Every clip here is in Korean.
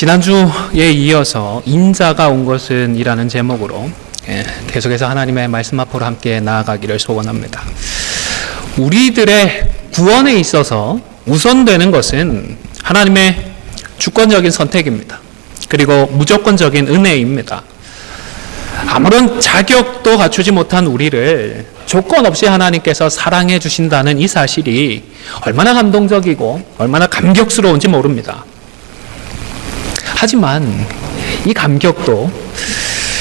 지난주에 이어서 인자가 온 것은 이라는 제목으로 계속해서 하나님의 말씀 앞으로 함께 나아가기를 소원합니다. 우리들의 구원에 있어서 우선되는 것은 하나님의 주권적인 선택입니다. 그리고 무조건적인 은혜입니다. 아무런 자격도 갖추지 못한 우리를 조건 없이 하나님께서 사랑해 주신다는 이 사실이 얼마나 감동적이고 얼마나 감격스러운지 모릅니다. 하지만 이 감격도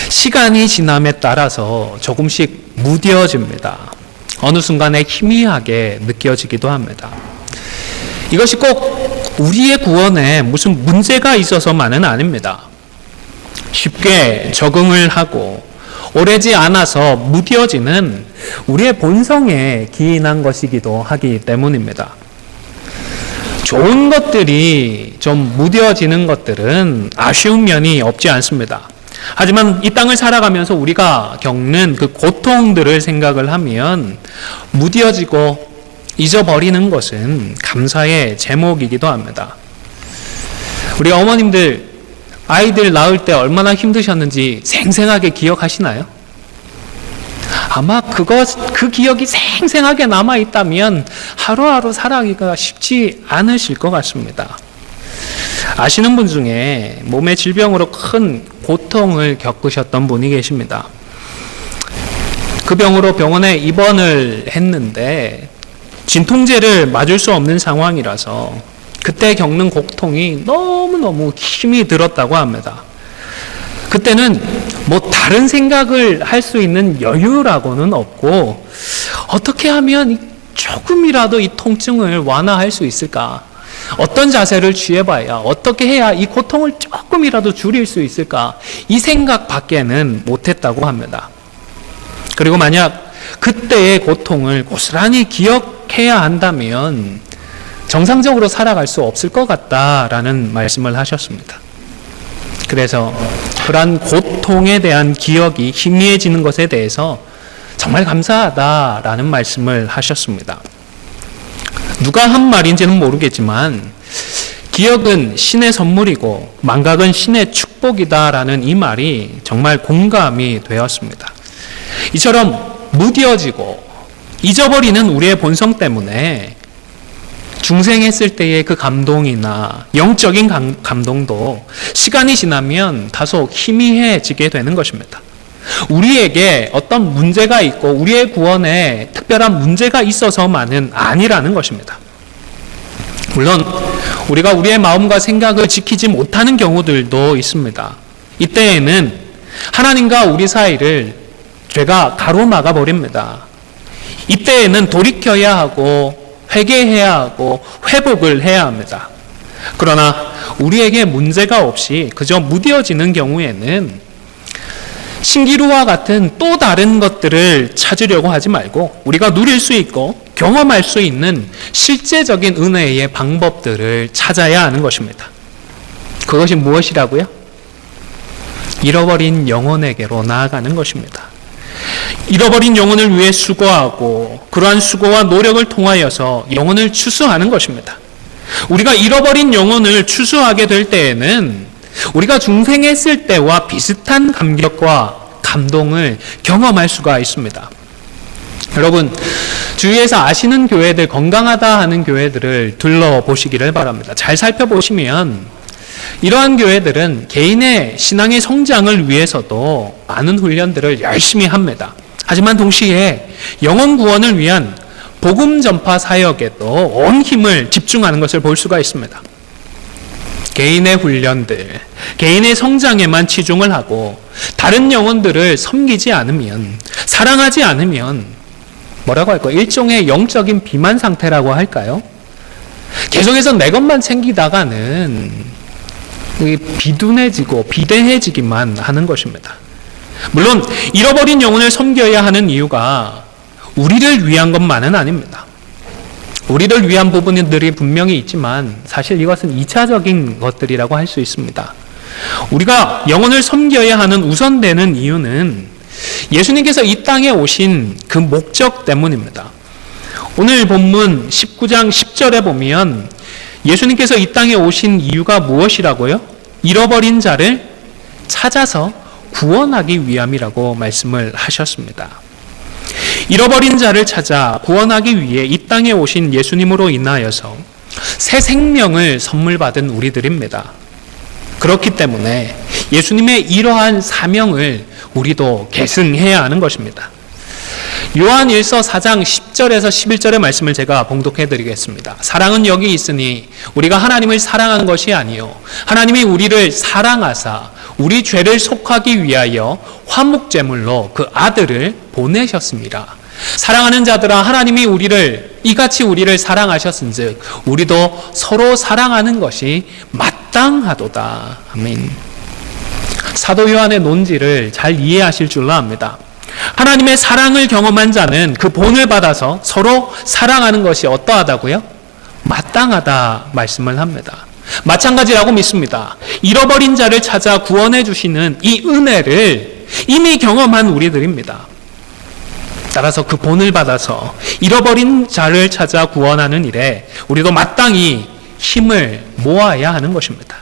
시간이 지남에 따라서 조금씩 무뎌집니다. 어느 순간에 희미하게 느껴지기도 합니다. 이것이 꼭 우리의 구원에 무슨 문제가 있어서만은 아닙니다. 쉽게 적응을 하고 오래지 않아서 무뎌지는 우리의 본성에 기인한 것이기도 하기 때문입니다. 좋은 것들이 좀 무뎌지는 것들은 아쉬운 면이 없지 않습니다. 하지만 이 땅을 살아가면서 우리가 겪는 그 고통들을 생각을 하면 무뎌지고 잊어버리는 것은 감사의 제목이기도 합니다. 우리 어머님들 아이들 낳을 때 얼마나 힘드셨는지 생생하게 기억하시나요? 아마 그 기억이 생생하게 남아있다면 하루하루 살아가기가 쉽지 않으실 것 같습니다. 아시는 분 중에 몸의 질병으로 큰 고통을 겪으셨던 분이 계십니다. 그 병으로 병원에 입원을 했는데 진통제를 맞을 수 없는 상황이라서 그때 겪는 고통이 너무너무 힘이 들었다고 합니다. 그때는 뭐 다른 생각을 할 수 있는 여유라고는 없고 어떻게 하면 조금이라도 이 통증을 완화할 수 있을까? 어떤 자세를 취해봐야 어떻게 해야 이 고통을 조금이라도 줄일 수 있을까? 이 생각밖에는 못했다고 합니다. 그리고 만약 그때의 고통을 고스란히 기억해야 한다면 정상적으로 살아갈 수 없을 것 같다라는 말씀을 하셨습니다. 그래서 그러한 고통에 대한 기억이 희미해지는 것에 대해서 정말 감사하다라는 말씀을 하셨습니다. 누가 한 말인지는 모르겠지만 기억은 신의 선물이고 망각은 신의 축복이다라는 이 말이 정말 공감이 되었습니다. 이처럼 무뎌지고 잊어버리는 우리의 본성 때문에 중생했을 때의 그 감동이나 영적인 감동도 시간이 지나면 다소 희미해지게 되는 것입니다. 우리에게 어떤 문제가 있고 우리의 구원에 특별한 문제가 있어서만은 아니라는 것입니다. 물론 우리가 우리의 마음과 생각을 지키지 못하는 경우들도 있습니다. 이때에는 하나님과 우리 사이를 죄가 가로막아 버립니다. 이때에는 돌이켜야 하고 회개해야 하고 회복을 해야 합니다. 그러나 우리에게 문제가 없이 그저 무뎌지는 경우에는 신기루와 같은 또 다른 것들을 찾으려고 하지 말고 우리가 누릴 수 있고 경험할 수 있는 실제적인 은혜의 방법들을 찾아야 하는 것입니다. 그것이 무엇이라고요? 잃어버린 영혼에게로 나아가는 것입니다. 잃어버린 영혼을 위해 수고하고 그러한 수고와 노력을 통하여서 영혼을 추수하는 것입니다. 우리가 잃어버린 영혼을 추수하게 될 때에는 우리가 중생했을 때와 비슷한 감격과 감동을 경험할 수가 있습니다. 여러분, 주위에서 아시는 교회들, 건강하다 하는 교회들을 둘러보시기를 바랍니다. 잘 살펴보시면 이러한 교회들은 개인의 신앙의 성장을 위해서도 많은 훈련들을 열심히 합니다. 하지만 동시에 영혼 구원을 위한 복음 전파 사역에도 온 힘을 집중하는 것을 볼 수가 있습니다. 개인의 훈련들, 개인의 성장에만 치중을 하고 다른 영혼들을 섬기지 않으면, 사랑하지 않으면 뭐라고 할까요? 일종의 영적인 비만 상태라고 할까요? 계속해서 내 것만 챙기다가는 비둔해지고 비대해지기만 하는 것입니다. 물론 잃어버린 영혼을 섬겨야 하는 이유가 우리를 위한 것만은 아닙니다. 우리를 위한 부분들이 분명히 있지만 사실 이것은 2차적인 것들이라고 할 수 있습니다. 우리가 영혼을 섬겨야 하는 우선되는 이유는 예수님께서 이 땅에 오신 그 목적 때문입니다. 오늘 본문 19장 10절에 보면 예수님께서 이 땅에 오신 이유가 무엇이라고요? 잃어버린 자를 찾아서 구원하기 위함이라고 말씀을 하셨습니다. 잃어버린 자를 찾아 구원하기 위해 이 땅에 오신 예수님으로 인하여서 새 생명을 선물 받은 우리들입니다. 그렇기 때문에 예수님의 이러한 사명을 우리도 계승해야 하는 것입니다. 요한 1서 4장 10절에서 11절의 말씀을 제가 봉독해 드리겠습니다. 사랑은 여기 있으니 우리가 하나님을 사랑한 것이 아니요 하나님이 우리를 사랑하사 우리 죄를 속하기 위하여 화목제물로 그 아들을 보내셨습니다. 사랑하는 자들아, 하나님이 이같이 우리를 사랑하셨은즉 우리도 서로 사랑하는 것이 마땅하도다. 아멘. 사도 요한의 논지를 잘 이해하실 줄로 압니다. 하나님의 사랑을 경험한 자는 그 본을 받아서 서로 사랑하는 것이 어떠하다고요? 마땅하다 말씀을 합니다. 마찬가지라고 믿습니다. 잃어버린 자를 찾아 구원해 주시는 이 은혜를 이미 경험한 우리들입니다. 따라서 그 본을 받아서 잃어버린 자를 찾아 구원하는 일에 우리도 마땅히 힘을 모아야 하는 것입니다.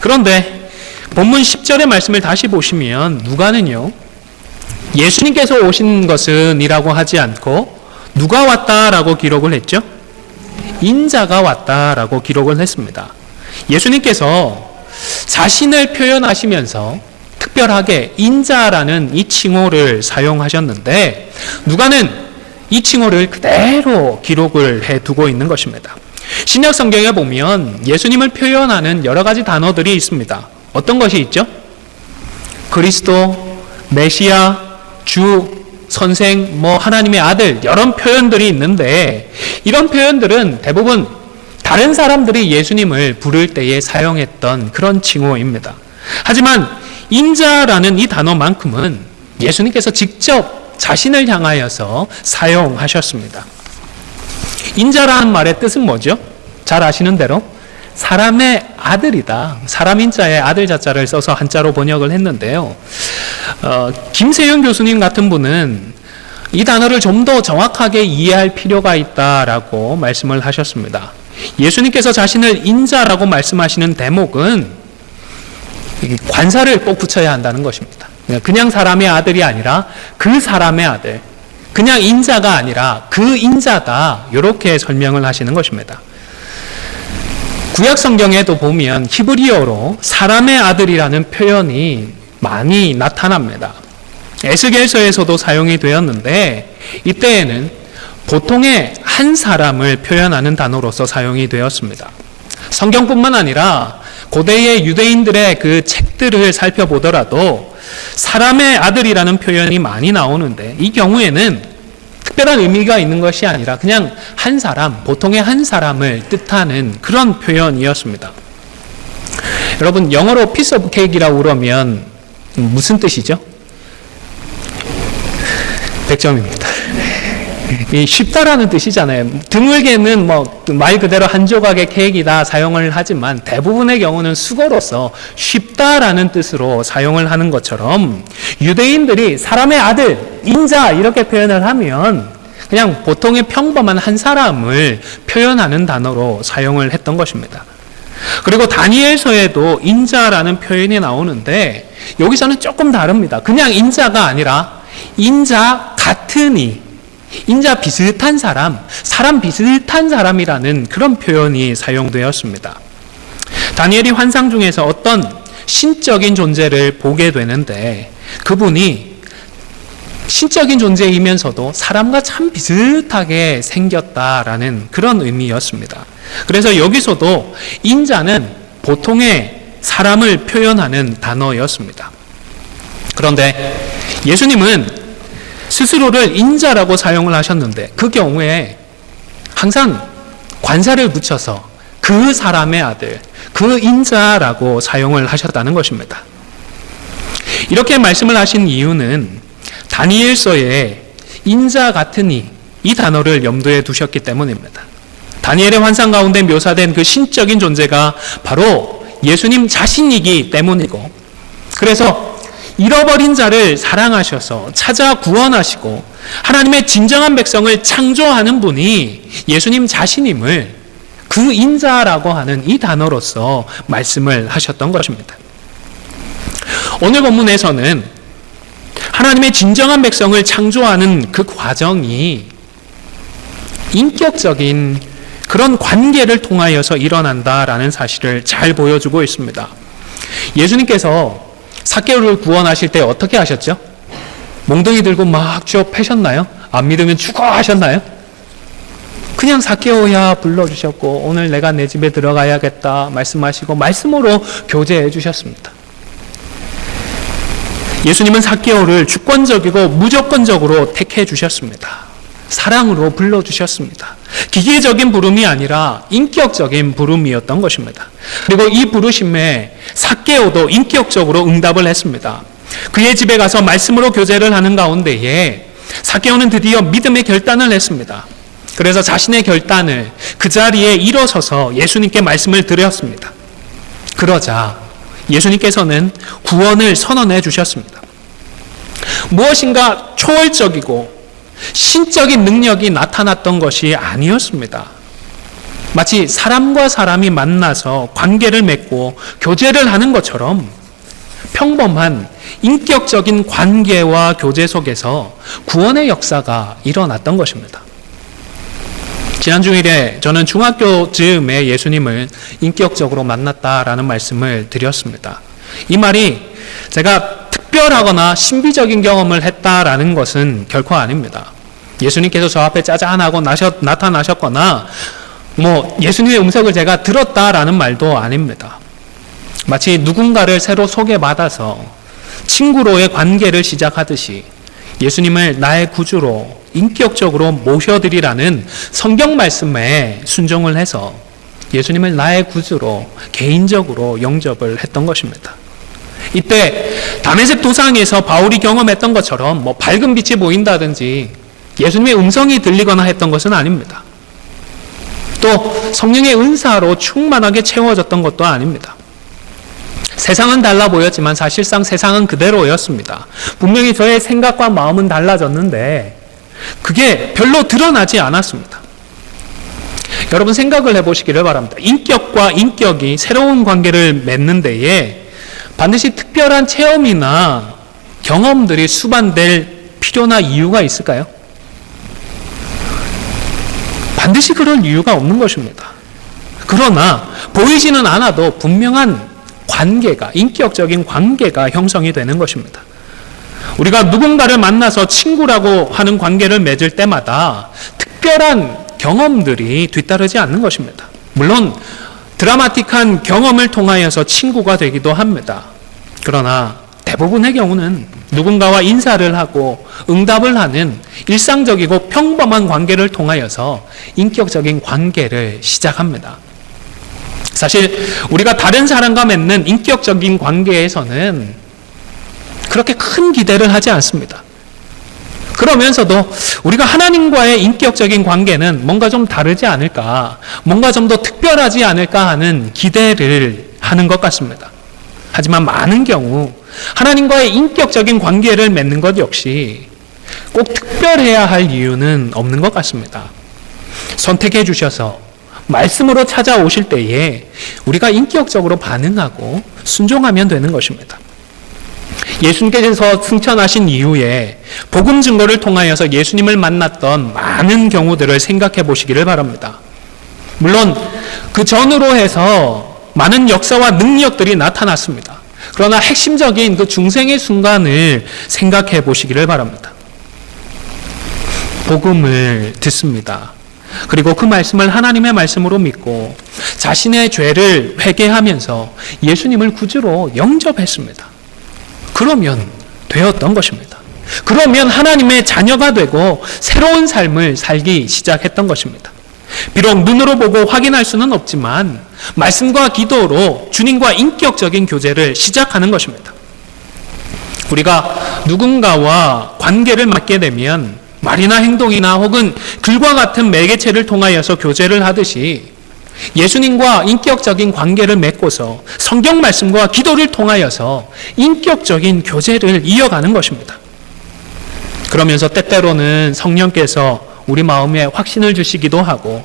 그런데 본문 10절의 말씀을 다시 보시면 누가는요, 예수님께서 오신 것은 이라고 하지 않고 누가 왔다라고 기록을 했죠? 인자가 왔다라고 기록을 했습니다. 예수님께서 자신을 표현하시면서 특별하게 인자라는 이 칭호를 사용하셨는데 누가는 이 칭호를 그대로 기록을 해두고 있는 것입니다. 신약 성경에 보면 예수님을 표현하는 여러 가지 단어들이 있습니다. 어떤 것이 있죠? 그리스도, 메시아, 주, 선생, 하나님의 아들, 여러 표현들이 있는데 이런 표현들은 대부분 다른 사람들이 예수님을 부를 때에 사용했던 그런 칭호입니다. 하지만 인자라는 이 단어만큼은 예수님께서 직접 자신을 향하여서 사용하셨습니다. 인자라는 말의 뜻은 뭐죠? 잘 아시는 대로 사람의 아들이다. 사람 인자의 아들 자자를 써서 한자로 번역을 했는데요. 김세윤 교수님 같은 분은 이 단어를 좀 더 정확하게 이해할 필요가 있다라고 말씀을 하셨습니다. 예수님께서 자신을 인자라고 말씀하시는 대목은 관사를 꼭 붙여야 한다는 것입니다. 그냥 사람의 아들이 아니라 그 사람의 아들, 그냥 인자가 아니라 그 인자다, 이렇게 설명을 하시는 것입니다. 구약 성경에도 보면 히브리어로 사람의 아들이라는 표현이 많이 나타납니다. 에스겔서에서도 사용이 되었는데 이때에는 보통의 한 사람을 표현하는 단어로서 사용이 되었습니다. 성경뿐만 아니라 고대의 유대인들의 그 책들을 살펴보더라도 사람의 아들이라는 표현이 많이 나오는데 이 경우에는 특별한 의미가 있는 것이 아니라 그냥 한 사람, 보통의 한 사람을 뜻하는 그런 표현이었습니다. 여러분, 영어로 piece of cake이라고 그러면 무슨 뜻이죠? 100점입니다. 이 쉽다라는 뜻이잖아요. 드물게는 말 그대로 한 조각의 케이크이다 사용을 하지만 대부분의 경우는 수거로서 쉽다라는 뜻으로 사용을 하는 것처럼 유대인들이 사람의 아들, 인자 이렇게 표현을 하면 그냥 보통의 평범한 한 사람을 표현하는 단어로 사용을 했던 것입니다. 그리고 다니엘서에도 인자라는 표현이 나오는데 여기서는 조금 다릅니다. 그냥 인자가 아니라 인자 같은 이, 인자 비슷한 사람, 사람 비슷한 사람이라는 그런 표현이 사용되었습니다. 다니엘이 환상 중에서 어떤 신적인 존재를 보게 되는데 그분이 신적인 존재이면서도 사람과 참 비슷하게 생겼다라는 그런 의미였습니다. 그래서 여기서도 인자는 보통의 사람을 표현하는 단어였습니다. 그런데 예수님은 스스로를 인자라고 사용을 하셨는데 그 경우에 항상 관사를 붙여서 그 사람의 아들, 그 인자라고 사용을 하셨다는 것입니다. 이렇게 말씀을 하신 이유는 다니엘서에 인자 같은 이 단어를 염두에 두셨기 때문입니다. 다니엘의 환상 가운데 묘사된 그 신적인 존재가 바로 예수님 자신이기 때문이고 그래서 잃어버린 자를 사랑하셔서 찾아 구원하시고 하나님의 진정한 백성을 창조하는 분이 예수님 자신임을 그 인자라고 하는 이 단어로서 말씀을 하셨던 것입니다. 오늘 본문에서는 하나님의 진정한 백성을 창조하는 그 과정이 인격적인 그런 관계를 통하여서 일어난다라는 사실을 잘 보여주고 있습니다. 예수님께서 삭개오를 구원하실 때 어떻게 하셨죠? 몽둥이 들고 막 쥐어 패셨나요? 안 믿으면 죽어 하셨나요? 그냥 삭개오야 불러주셨고 오늘 내가 내 집에 들어가야겠다 말씀하시고 말씀으로 교제해 주셨습니다. 예수님은 삭개오를 주권적이고 무조건적으로 택해 주셨습니다. 사랑으로 불러주셨습니다. 기계적인 부름이 아니라 인격적인 부름이었던 것입니다. 그리고 이 부르심에 삭개오도 인격적으로 응답을 했습니다. 그의 집에 가서 말씀으로 교제를 하는 가운데에 삭개오는 드디어 믿음의 결단을 했습니다. 그래서 자신의 결단을 그 자리에 일어서서 예수님께 말씀을 드렸습니다. 그러자 예수님께서는 구원을 선언해 주셨습니다. 무엇인가 초월적이고 신적인 능력이 나타났던 것이 아니었습니다. 마치 사람과 사람이 만나서 관계를 맺고 교제를 하는 것처럼 평범한 인격적인 관계와 교제 속에서 구원의 역사가 일어났던 것입니다. 지난 주일에 저는 중학교 즈음에 예수님을 인격적으로 만났다라는 말씀을 드렸습니다. 이 말이 제가 특별하거나 신비적인 경험을 했다라는 것은 결코 아닙니다. 예수님께서 저 앞에 짜잔하고 나타나셨거나 예수님의 음성을 제가 들었다라는 말도 아닙니다. 마치 누군가를 새로 소개받아서 친구로의 관계를 시작하듯이 예수님을 나의 구주로 인격적으로 모셔드리라는 성경 말씀에 순종을 해서 예수님을 나의 구주로 개인적으로 영접을 했던 것입니다. 이때 다메섹 도상에서 바울이 경험했던 것처럼 밝은 빛이 보인다든지 예수님의 음성이 들리거나 했던 것은 아닙니다. 또 성령의 은사로 충만하게 채워졌던 것도 아닙니다. 세상은 달라 보였지만 사실상 세상은 그대로였습니다. 분명히 저의 생각과 마음은 달라졌는데 그게 별로 드러나지 않았습니다. 여러분 생각을 해보시기를 바랍니다. 인격과 인격이 새로운 관계를 맺는 데에 반드시 특별한 체험이나 경험들이 수반될 필요나 이유가 있을까요? 반드시 그럴 이유가 없는 것입니다. 그러나 보이지는 않아도 분명한 관계가, 인격적인 관계가 형성이 되는 것입니다. 우리가 누군가를 만나서 친구라고 하는 관계를 맺을 때마다 특별한 경험들이 뒤따르지 않는 것입니다. 물론 드라마틱한 경험을 통하여서 친구가 되기도 합니다. 그러나 대부분의 경우는 누군가와 인사를 하고 응답을 하는 일상적이고 평범한 관계를 통하여서 인격적인 관계를 시작합니다. 사실 우리가 다른 사람과 맺는 인격적인 관계에서는 그렇게 큰 기대를 하지 않습니다. 그러면서도 우리가 하나님과의 인격적인 관계는 뭔가 좀 다르지 않을까, 뭔가 좀 더 특별하지 않을까 하는 기대를 하는 것 같습니다. 하지만 많은 경우 하나님과의 인격적인 관계를 맺는 것 역시 꼭 특별해야 할 이유는 없는 것 같습니다. 선택해 주셔서 말씀으로 찾아오실 때에 우리가 인격적으로 반응하고 순종하면 되는 것입니다. 예수님께서 승천하신 이후에 복음 증거를 통하여서 예수님을 만났던 많은 경우들을 생각해 보시기를 바랍니다. 물론 그 전으로 해서 많은 역사와 능력들이 나타났습니다. 그러나 핵심적인 그 중생의 순간을 생각해 보시기를 바랍니다. 복음을 듣습니다. 그리고 그 말씀을 하나님의 말씀으로 믿고 자신의 죄를 회개하면서 예수님을 구주로 영접했습니다. 그러면 되었던 것입니다. 그러면 하나님의 자녀가 되고 새로운 삶을 살기 시작했던 것입니다. 비록 눈으로 보고 확인할 수는 없지만 말씀과 기도로 주님과 인격적인 교제를 시작하는 것입니다. 우리가 누군가와 관계를 맺게 되면 말이나 행동이나 혹은 글과 같은 매개체를 통하여서 교제를 하듯이 예수님과 인격적인 관계를 맺고서 성경 말씀과 기도를 통하여서 인격적인 교제를 이어가는 것입니다. 그러면서 때때로는 성령께서 우리 마음에 확신을 주시기도 하고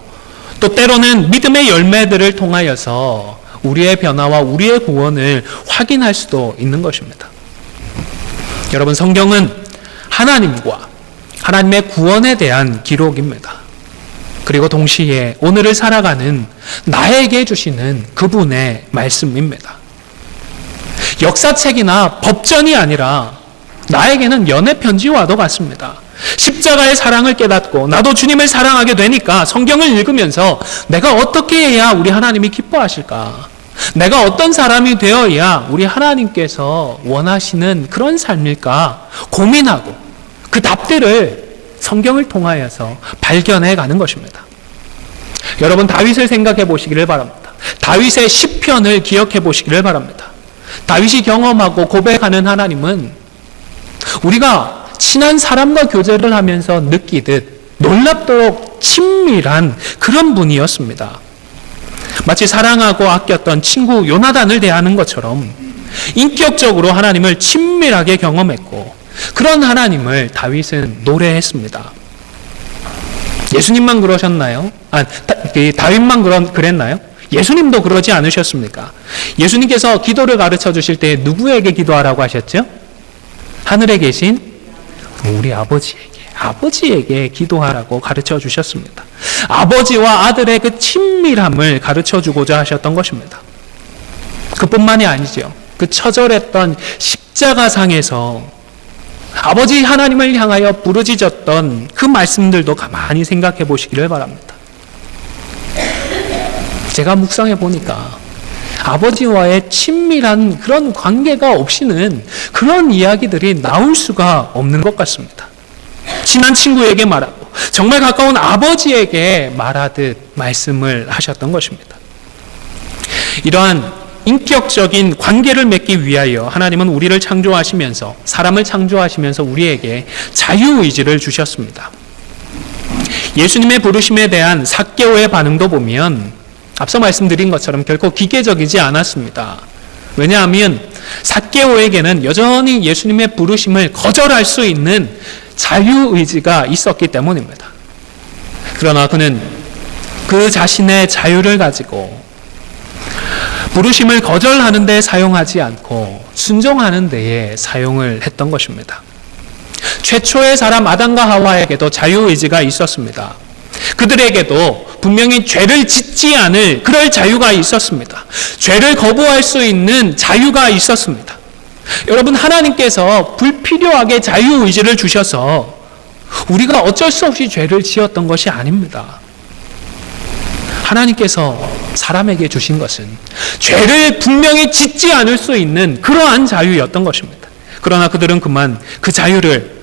또 때로는 믿음의 열매들을 통하여서 우리의 변화와 우리의 구원을 확인할 수도 있는 것입니다. 여러분, 성경은 하나님과 하나님의 구원에 대한 기록입니다. 그리고 동시에 오늘을 살아가는 나에게 주시는 그분의 말씀입니다. 역사책이나 법전이 아니라 나에게는 연애 편지와도 같습니다. 십자가의 사랑을 깨닫고 나도 주님을 사랑하게 되니까 성경을 읽으면서 내가 어떻게 해야 우리 하나님이 기뻐하실까? 내가 어떤 사람이 되어야 우리 하나님께서 원하시는 그런 삶일까? 고민하고 그 답들을 성경을 통하여서 발견해 가는 것입니다. 여러분, 다윗을 생각해 보시기를 바랍니다. 다윗의 시편을 기억해 보시기를 바랍니다. 다윗이 경험하고 고백하는 하나님은 우리가 친한 사람과 교제를 하면서 느끼듯 놀랍도록 친밀한 그런 분이었습니다. 마치 사랑하고 아꼈던 친구 요나단을 대하는 것처럼 인격적으로 하나님을 친밀하게 경험했고, 그런 하나님을 다윗은 노래했습니다. 예수님만 그러셨나요? 다윗만 그랬나요? 예수님도 그러지 않으셨습니까? 예수님께서 기도를 가르쳐 주실 때 누구에게 기도하라고 하셨죠? 하늘에 계신 우리 아버지에게 기도하라고 가르쳐 주셨습니다. 아버지와 아들의 그 친밀함을 가르쳐 주고자 하셨던 것입니다. 그뿐만이 아니죠. 그 처절했던 십자가상에서 아버지 하나님을 향하여 부르짖었던 그 말씀들도 가만히 생각해 보시기를 바랍니다. 제가 묵상해 보니까 아버지와의 친밀한 그런 관계가 없이는 그런 이야기들이 나올 수가 없는 것 같습니다. 친한 친구에게 말하고 정말 가까운 아버지에게 말하듯 말씀을 하셨던 것입니다. 이러한 인격적인 관계를 맺기 위하여 하나님은 우리를 창조하시면서, 사람을 창조하시면서 우리에게 자유의지를 주셨습니다. 예수님의 부르심에 대한 삭개오의 반응도 보면 앞서 말씀드린 것처럼 결코 기계적이지 않았습니다. 왜냐하면 삭개오에게는 여전히 예수님의 부르심을 거절할 수 있는 자유의지가 있었기 때문입니다. 그러나 그는 그 자신의 자유를 가지고 부르심을 거절하는 데 사용하지 않고 순종하는 데에 사용을 했던 것입니다. 최초의 사람 아담과 하와에게도 자유의지가 있었습니다. 그들에게도 분명히 죄를 짓지 않을 그럴 자유가 있었습니다. 죄를 거부할 수 있는 자유가 있었습니다. 여러분, 하나님께서 불필요하게 자유의지를 주셔서 우리가 어쩔 수 없이 죄를 지었던 것이 아닙니다. 하나님께서 사람에게 주신 것은 죄를 분명히 짓지 않을 수 있는 그러한 자유였던 것입니다. 그러나 그들은 그만 그 자유를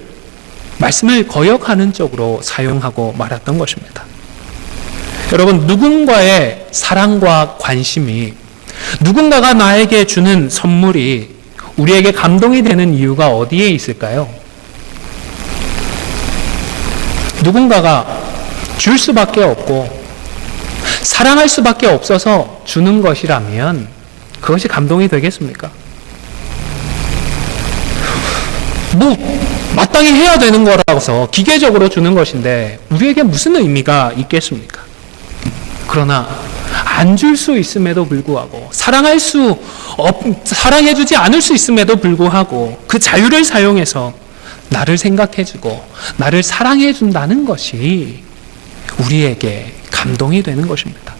말씀을 거역하는 쪽으로 사용하고 말았던 것입니다. 여러분, 누군가의 사랑과 관심이, 누군가가 나에게 주는 선물이 우리에게 감동이 되는 이유가 어디에 있을까요? 누군가가 줄 수밖에 없고 사랑할 수밖에 없어서 주는 것이라면 그것이 감동이 되겠습니까? 마땅히 해야 되는 거라서 기계적으로 주는 것인데 우리에게 무슨 의미가 있겠습니까? 그러나 안 줄 수 있음에도 불구하고, 사랑해주지 않을 수 있음에도 불구하고 그 자유를 사용해서 나를 생각해주고 나를 사랑해준다는 것이 우리에게 감동이 되는 것입니다.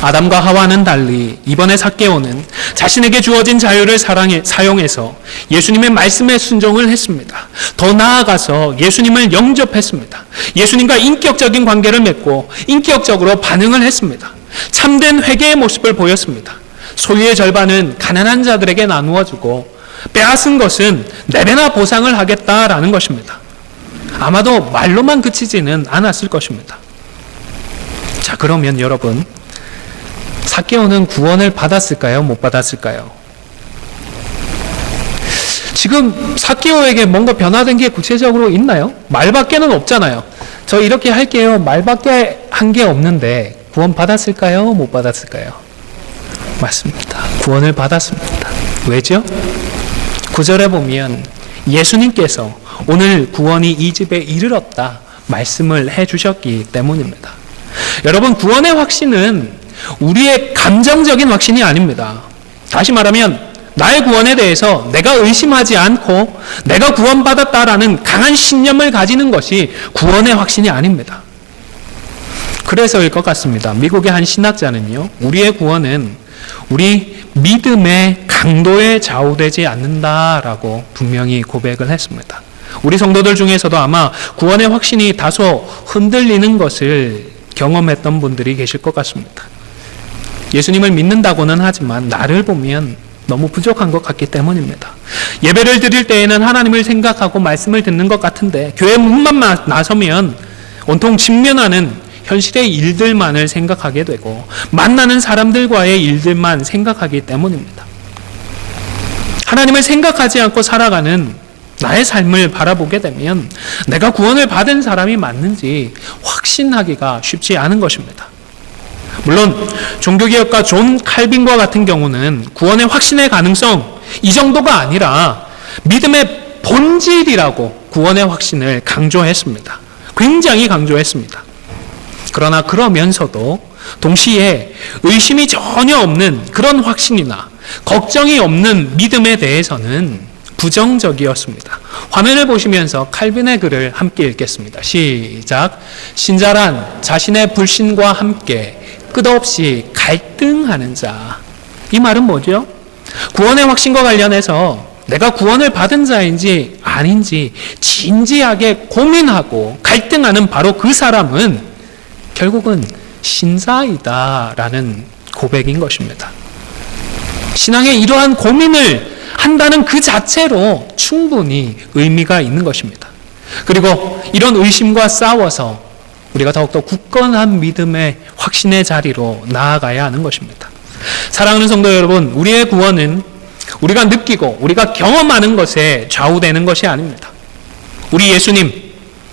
아담과 하와는 달리 이번에 삭개오는 자신에게 주어진 자유를 사용해서 예수님의 말씀에 순종을 했습니다. 더 나아가서 예수님을 영접했습니다. 예수님과 인격적인 관계를 맺고 인격적으로 반응을 했습니다. 참된 회개의 모습을 보였습니다. 소유의 절반은 가난한 자들에게 나누어 주고 빼앗은 것은 4배나 보상을 하겠다라는 것입니다. 아마도 말로만 그치지는 않았을 것입니다. 자, 그러면 여러분, 삭개오는 구원을 받았을까요? 못 받았을까요? 지금 삭개오에게 뭔가 변화된 게 구체적으로 있나요? 말밖에는 없잖아요. 저 이렇게 할게요. 말밖에 한 게 없는데 구원 받았을까요? 못 받았을까요? 맞습니다. 구원을 받았습니다. 왜죠? 9절에 보면 예수님께서 오늘 구원이 이 집에 이르렀다 말씀을 해주셨기 때문입니다. 여러분, 구원의 확신은 우리의 감정적인 확신이 아닙니다. 다시 말하면 나의 구원에 대해서 내가 의심하지 않고 내가 구원받았다라는 강한 신념을 가지는 것이 구원의 확신이 아닙니다. 그래서일 것 같습니다. 미국의 한 신학자는요, 우리의 구원은 우리 믿음의 강도에 좌우되지 않는다라고 분명히 고백을 했습니다. 우리 성도들 중에서도 아마 구원의 확신이 다소 흔들리는 것을 경험했던 분들이 계실 것 같습니다. 예수님을 믿는다고는 하지만 나를 보면 너무 부족한 것 같기 때문입니다. 예배를 드릴 때에는 하나님을 생각하고 말씀을 듣는 것 같은데 교회 문만 나서면 온통 직면하는 현실의 일들만을 생각하게 되고 만나는 사람들과의 일들만 생각하기 때문입니다. 하나님을 생각하지 않고 살아가는 나의 삶을 바라보게 되면 내가 구원을 받은 사람이 맞는지 확신하기가 쉽지 않은 것입니다. 물론 종교개혁가 존 칼빈과 같은 경우는 구원의 확신의 가능성 이 정도가 아니라 믿음의 본질이라고 구원의 확신을 강조했습니다. 굉장히 강조했습니다. 그러나 그러면서도 동시에 의심이 전혀 없는 그런 확신이나 걱정이 없는 믿음에 대해서는 부정적이었습니다. 화면을 보시면서 칼빈의 글을 함께 읽겠습니다. 시작. 신자란 자신의 불신과 함께 끝없이 갈등하는 자. 이 말은 뭐죠? 구원의 확신과 관련해서 내가 구원을 받은 자인지 아닌지 진지하게 고민하고 갈등하는 바로 그 사람은 결국은 신자이다라는 고백인 것입니다. 신앙의 이러한 고민을 한다는 그 자체로 충분히 의미가 있는 것입니다. 그리고 이런 의심과 싸워서 우리가 더욱더 굳건한 믿음의 확신의 자리로 나아가야 하는 것입니다. 사랑하는 성도 여러분, 우리의 구원은 우리가 느끼고 우리가 경험하는 것에 좌우되는 것이 아닙니다. 우리 예수님,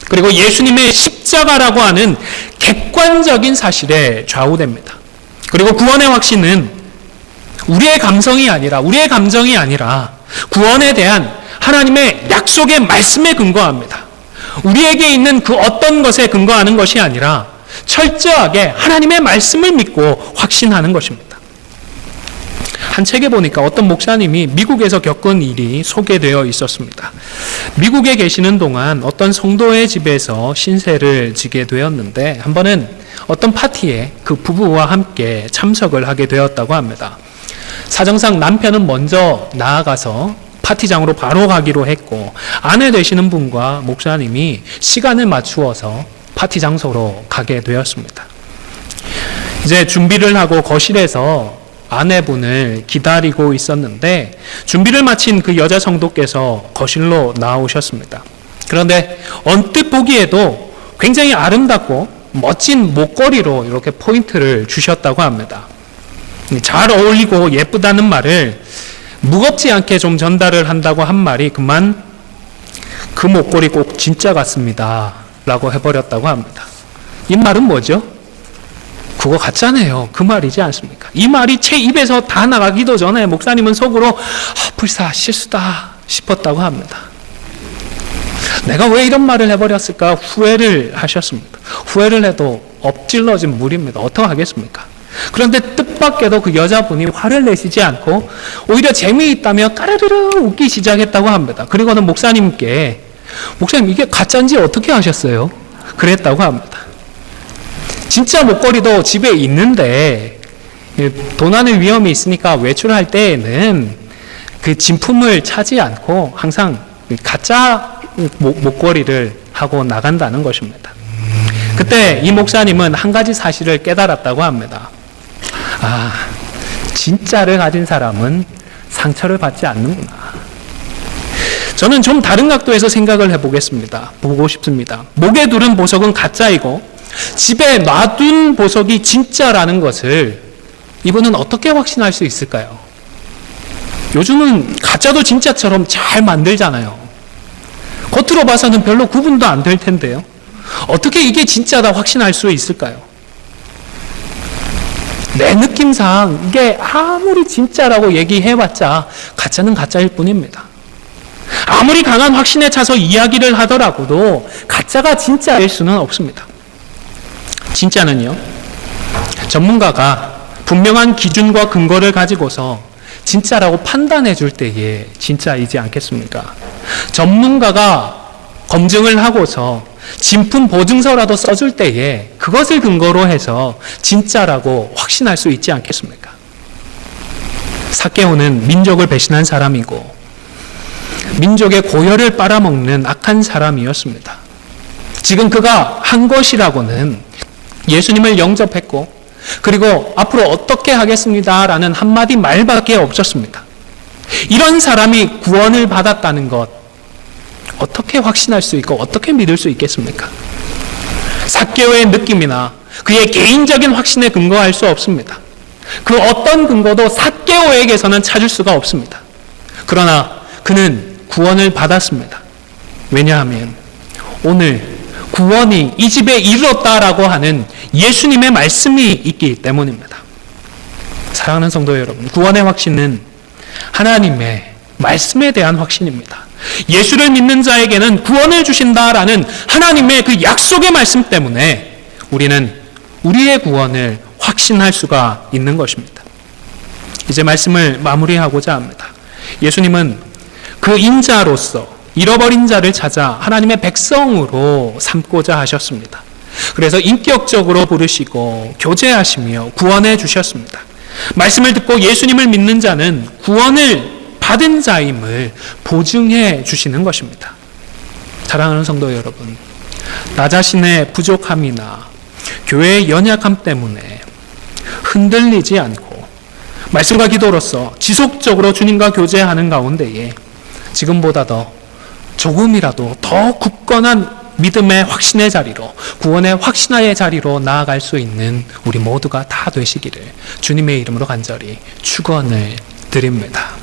그리고 예수님의 십자가라고 하는 객관적인 사실에 좌우됩니다. 그리고 구원의 확신은 우리의 감성이 아니라, 우리의 감정이 아니라 구원에 대한 하나님의 약속의 말씀에 근거합니다. 우리에게 있는 그 어떤 것에 근거하는 것이 아니라 철저하게 하나님의 말씀을 믿고 확신하는 것입니다. 한 책에 보니까 어떤 목사님이 미국에서 겪은 일이 소개되어 있었습니다. 미국에 계시는 동안 어떤 성도의 집에서 신세를 지게 되었는데 한 번은 어떤 파티에 그 부부와 함께 참석을 하게 되었다고 합니다. 사정상 남편은 먼저 나아가서 파티장으로 바로 가기로 했고 아내 되시는 분과 목사님이 시간을 맞추어서 파티 장소로 가게 되었습니다. 이제 준비를 하고 거실에서 아내분을 기다리고 있었는데 준비를 마친 그 여자 성도께서 거실로 나오셨습니다. 그런데 언뜻 보기에도 굉장히 아름답고 멋진 목걸이로 이렇게 포인트를 주셨다고 합니다. 잘 어울리고 예쁘다는 말을 무겁지 않게 좀 전달을 한다고 한 말이 그만 그 목걸이 꼭 진짜 같습니다 라고 해버렸다고 합니다. 이 말은 뭐죠? 그거 같잖아요. 그 말이지 않습니까? 이 말이 제 입에서 다 나가기도 전에 목사님은 속으로 불사 실수다 싶었다고 합니다. 내가 왜 이런 말을 해버렸을까 후회를 하셨습니다. 후회를 해도 엎질러진 물입니다. 어떡하겠습니까? 그런데 뜻밖에도 그 여자분이 화를 내시지 않고 오히려 재미있다며 까르르르 웃기 시작했다고 합니다. 그리고는 목사님께 목사님 이게 가짜인지 어떻게 하셨어요? 그랬다고 합니다. 진짜 목걸이도 집에 있는데 도난의 위험이 있으니까 외출할 때에는 그 진품을 차지 않고 항상 가짜 목걸이를 하고 나간다는 것입니다. 그때 이 목사님은 한 가지 사실을 깨달았다고 합니다. 아, 진짜를 가진 사람은 상처를 받지 않는구나. 저는 좀 다른 각도에서 생각을 해보겠습니다. 보고 싶습니다. 목에 두른 보석은 가짜이고 집에 놔둔 보석이 진짜라는 것을 이분은 어떻게 확신할 수 있을까요? 요즘은 가짜도 진짜처럼 잘 만들잖아요. 겉으로 봐서는 별로 구분도 안 될 텐데요. 어떻게 이게 진짜다 확신할 수 있을까요? 내 느낌상 이게 아무리 진짜라고 얘기해봤자 가짜는 가짜일 뿐입니다. 아무리 강한 확신에 차서 이야기를 하더라도 가짜가 진짜일 수는 없습니다. 진짜는요, 전문가가 분명한 기준과 근거를 가지고서 진짜라고 판단해 줄 때에 진짜이지 않겠습니까? 전문가가 검증을 하고서 진품 보증서라도 써줄 때에 그것을 근거로 해서 진짜라고 확신할 수 있지 않겠습니까? 삭개오는 민족을 배신한 사람이고 민족의 고혈을 빨아먹는 악한 사람이었습니다. 지금 그가 한 것이라고는 예수님을 영접했고 그리고 앞으로 어떻게 하겠습니다라는 한마디 말밖에 없었습니다. 이런 사람이 구원을 받았다는 것 어떻게 확신할 수 있고 어떻게 믿을 수 있겠습니까? 삭개오의 느낌이나 그의 개인적인 확신에 근거할 수 없습니다. 그 어떤 근거도 삭개오에게서는 찾을 수가 없습니다. 그러나 그는 구원을 받았습니다. 왜냐하면 오늘 구원이 이 집에 이르렀다라고 하는 예수님의 말씀이 있기 때문입니다. 사랑하는 성도 여러분, 구원의 확신은 하나님의 말씀에 대한 확신입니다. 예수를 믿는 자에게는 구원을 주신다라는 하나님의 그 약속의 말씀 때문에 우리는 우리의 구원을 확신할 수가 있는 것입니다. 이제 말씀을 마무리하고자 합니다. 예수님은 그 인자로서 잃어버린 자를 찾아 하나님의 백성으로 삼고자 하셨습니다. 그래서 인격적으로 부르시고 교제하시며 구원해 주셨습니다. 말씀을 듣고 예수님을 믿는 자는 구원을 받은 자임을 보증해 주시는 것입니다. 사랑하는 성도 여러분, 나 자신의 부족함이나 교회의 연약함 때문에 흔들리지 않고 말씀과 기도로서 지속적으로 주님과 교제하는 가운데에 지금보다 더 조금이라도 더 굳건한 믿음의 확신의 자리로, 구원의 확신의 자리로 나아갈 수 있는 우리 모두가 다 되시기를 주님의 이름으로 간절히 축원을 드립니다.